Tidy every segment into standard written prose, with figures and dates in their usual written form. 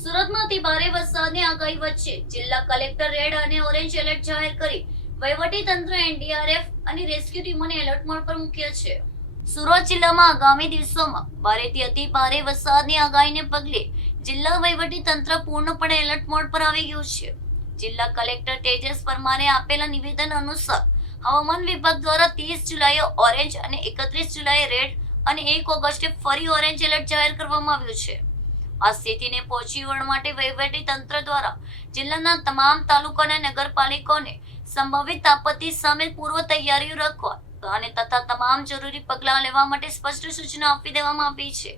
સુરતમાં અતિ ભારે વરસાદની આગાહી વચ્ચે જિલ્લા કલેક્ટર રેડ અને ઓરેન્જ એલર્ટ જાહેર કરી વહીવટી તંત્ર એનડીઆરએફ અને રેસ્ક્યુ ટીમોને એલર્ટ મોડ પર મૂક્યા છે. સુરત જિલ્લામાં આગામી દિવસોમાં ભારેથી અતિ ભારે વરસાદની આગાહીને પગલે જિલ્લા વહીવટી તંત્ર પૂર્ણપણે એલર્ટ મોડ પર આવી ગયું છે. જિલ્લા કલેક્ટર તેજસ પરમારે આપેલા નિવેદન અનુસાર હવામાન વિભાગ દ્વારા 30 જુલાઈએ ઓરેન્જ અને 31 જુલાઈએ રેડ અને 1 ઓગસ્ટે ફરી ઓરેન્જ એલર્ટ જાહેર કરવામાં આવ્યું છે. આ સ્થિતિને પહોંચી વળવા માટે વહીવટી તંત્ર દ્વારા જિલ્લાના તમામ તાલુકા અને નગરપાલિકાઓને સંભવિત આપત્તિ સામે પૂર્વ તૈયારીઓ રાખવા અને તથા તમામ જરૂરી પગલાં લેવા માટે સ્પષ્ટ સૂચના આપી દેવામાં આવી છે.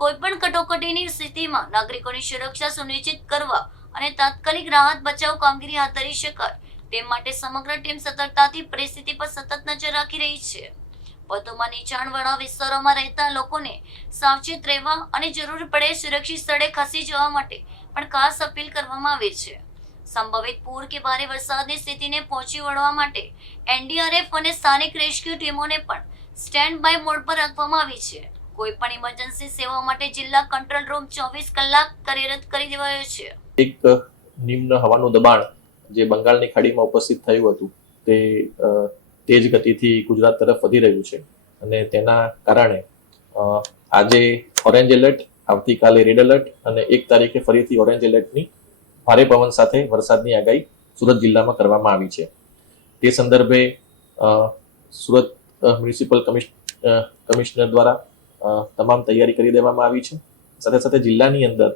કોઈપણ કટોકટીની સ્થિતિમાં નાગરિકોની સુરક્ષા સુનિશ્ચિત કરવા અને તાત્કાલિક રાહત બચાવ કામગીરી હાથ ધરી શકાય તે માટે સમગ્ર ટીમ સતર્કતાથી પરિસ્થિતિ પર સતત નજર રાખી રહી છે. વધુમાં નીચાણવાળા વિસ્તારોમાં રહેતા લોકોને સાવચેત રહેવા અને જરૂર પડે સુરક્ષિત સ્થળે ખસી જવા માટે પણ ખાસ અપીલ કરવામાં આવી છે. સંભવિત પૂર કે ભારે વરસાદની સ્થિતિને પહોંચી વળવા માટે એનડીઆરએફ અને સ્થાનિક રેસ્ક્યુ ટીમોને પણ સ્ટેન્ડ બાય મોડ પર રાખવામાં આવી છે. કોઈ પણ ઇમરજન્સી સેવા માટે જિલ્લા કંટ્રોલ રૂમ 24 કલાક કાર્યરત કરી દેવાયો છે. એક નિમ્ન હવાનું દબાણ જે બંગાળની ખાડીમાં ઉપસ્થિત થયું હતું તે તેજ ગતિથી ગુજરાત તરફ વધી રહ્યું છે અને તેના કારણે આજે ઓરેન્જ એલર્ટ, આવતીકાલે રેડ એલર્ટ અને 1 તારીખે ફરીથી ઓરેન્જ એલર્ટની ભારે પવન સાથે વરસાદની આગાહી સુરત જિલ્લામાં કરવામાં આવી છે. તે સંદર્ભે સુરત મ્યુનિસિપલ કમિશનર દ્વારા તમામ તૈયારી કરી દેવામાં આવી છે. સાથે સાથે જિલ્લાની અંદર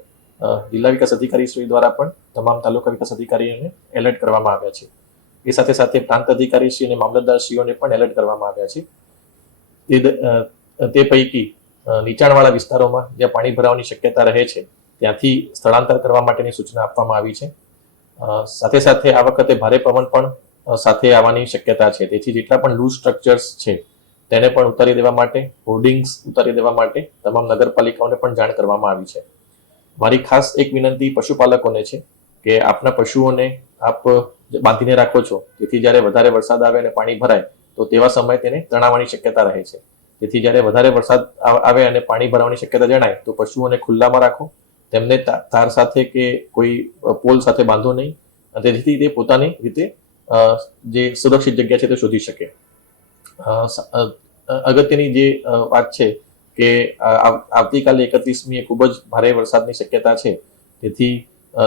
જિલ્લા વિકાસ અધિકારી શ્રી દ્વારા પણ તમામ તાલુકા વિકાસ અધિકારીઓને એલર્ટ કરવામાં આવ્યા છે. એ સાથે સાથે પ્રાંત અધિકારીશ્રી અને મામલતદારશ્રીઓને પણ એલર્ટ કરવામાં આવ્યા છે. તે પૈકી નીચાણવાળા વિસ્તારોમાં જ્યાં પાણી ભરાવાની શક્યતા રહે છે ત્યાંથી સ્થળાંતર કરવા માટેની સૂચના આપવામાં આવી છે. સાથે સાથે આ વખતે ભારે પવન પણ સાથે આવવાની શક્યતા છે. તેથી જેટલા પણ લૂઝ સ્ટ્રક્ચર્સ છે તેને પણ ઉતારી દેવા માટે, હોર્ડિંગ્સ ઉતારી દેવા માટે તમામ નગરપાલિકાઓને પણ જાણ કરવામાં આવી છે. મારી ખાસ એક વિનંતી પશુપાલકોને છે કે આપના પશુઓને આપ બાંધીને રાખો છો, તેથી જ્યારે વધારે વરસાદ આવે અને પાણી ભરાય તો તેવા સમયે તેને તણાવવાની શક્યતા રહે છે. તેથી જ્યારે વધારે વરસાદ આવે અને પાણી ભરાવાની શક્યતા જણાય તો પશુઓને ખુલ્લામાં રાખો, તેમને તાર સાથે કે કોઈ પોલ સાથે બાંધો નહીં, તેથી તે પોતાની રીતે જે સુરક્ષિત જગ્યા છે તે શોધી શકે. અગત્યની જે વાત છે કે આવતીકાલે 31મીએ ખૂબ જ ભારે વરસાદની શક્યતા છે. તેથી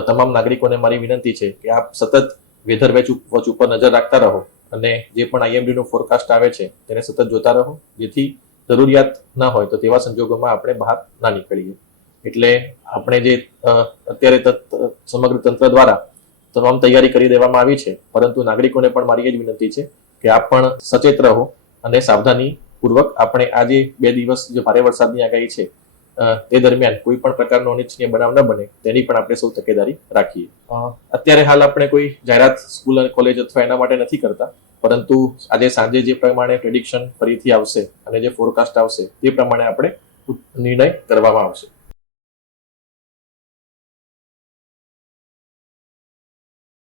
તમામ નાગરિકોને મારી વિનંતી છે કે આપ સતત વેધર વોચ ઉપર નજર રાખતા રહો અને જે પણ આઈએમડીનો ફોરકાસ્ટ આવે છે તેને સતત જોતા રહો, જેથી જરૂરિયાત ના હોય તો તેવા સંજોગોમાં આપણે બહાર ના નીકળીએ. એટલે આપણે જે અત્યારે સમગ્ર તંત્ર દ્વારા તમામ તૈયારી કરી દેવામાં આવી છે, પરંતુ નાગરિકોને પણ મારી એ જ વિનંતી છે કે આપ પણ સચેત રહો અને સાવધાની પૂર્વક આપણે આ જે 2 દિવસ જે ભારે વરસાદની આગાહી છે તે દરમિયાન કોઈ પણ પ્રકારનો અનિચ્છનીય બનાવ ન બને તેની પણ આપણે સૌ તકેદારી રાખીએ. અત્યારે હાલ આપણે કોઈ જાહેરાત સ્કૂલ અને કોલેજ અથવા એના માટે નથી કરતા, પરંતુ આજે સાંજે જે પ્રમાણે પ્રેડિક્શન ફરીથી આવશે અને જે ફોરકાસ્ટ આવશે તે પ્રમાણે આપણે નિર્ણય કરવામાં આવશે.